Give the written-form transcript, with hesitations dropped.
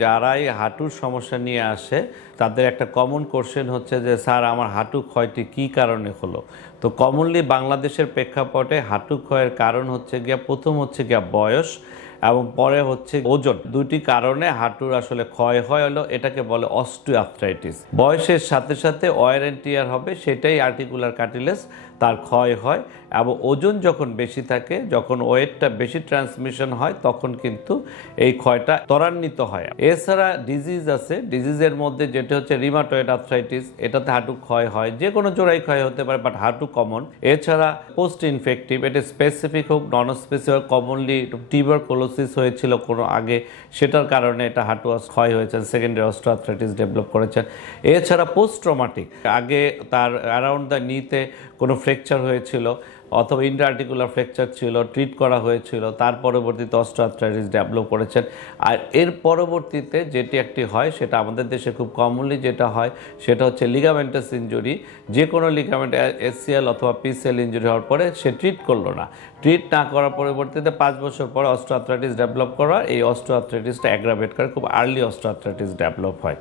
যারাই হাঁটুর সমস্যা নিয়ে আসে তাদের একটা কমন কোশ্চেন হচ্ছে যে স্যার আমার হাঁটু ক্ষয়টি কী কারণে হলো। তো কমনলি বাংলাদেশের প্রেক্ষাপটে হাঁটু ক্ষয়ের কারণ হচ্ছে গিয়া প্রথম হচ্ছে গিয়া বয়স এবং পরে হচ্ছে ওজন। দুটি কারণে হাঁটুর আসলে ক্ষয় হয় হলো, এটাকে বলে অস্টিওআর্থ্রাইটিস। বয়সের সাথে সাথে ওয়্যার অ্যান্ড টিয়ার হবে, সেটাই আর্টিকুলার কার্টিলেজ তার ক্ষয় হয়। এবং ওজন যখন বেশি থাকে, যখন ওয়েটটা বেশি ট্রান্সমিশন হয়, তখন কিন্তু এই ক্ষয়টা ত্বরান্বিত হয়। এছাড়া ডিজিজ আছে, ডিজিজের মধ্যে যেটা হচ্ছে রিমাটয়েড আর্থ্রাইটিস, এটাতে হাঁটু ক্ষয় হয়, যে কোনো জোড়াই ক্ষয় হতে পারে, বাট হাঁটু কমন। এছাড়া পোস্ট ইনফেক্টিভ, এটা স্পেসিফিক হোক নন স্পেসিফিক, কমনলি টিউবারকুলোসিস হয়েছিল কোনো আগে, সেটার কারণে এটা হাঁটু ক্ষয় হয়েছে, সেকেন্ডারি অস্টিওআর্থ্রাইটিস ডেভেলপ করেছেন। এছাড়া পোস্ট ট্রমাটিক, আগে তার অ্যারাউন্ড দ্য নিতে কোনো ফ্র্যাকচার হয়েছিল অথবা ইন্ট্রাআর্টিকুলার ফ্র্যাকচার ছিল, ট্রিট করা হয়েছিল, তার পরবর্তীতে অস্টিওআর্থ্রাইটিস ডেভেলপ করেছেন। আর এর পরবর্তীতে যেটি একটি হয়, সেটা আমাদের দেশে খুব কমনলি যেটা হয়, সেটা হচ্ছে লিগামেন্টাস ইনজুরি। যে কোনো লিগামেন্ট, এসসিএল অথবা পিসিএল ইনজুরি হওয়ার পরে সে ট্রিট করলো না, ট্রিট না করার পরবর্তীতে 5 বছর পরে অস্টিওআর্থ্রাইটিস ডেভেলপ করা, এই অস্টিওআর্থ্রাইটিসটা অ্যাগ্রাভেট করে, খুব আর্লি অস্টিওআর্থ্রাইটিস ডেভেলপ হয়।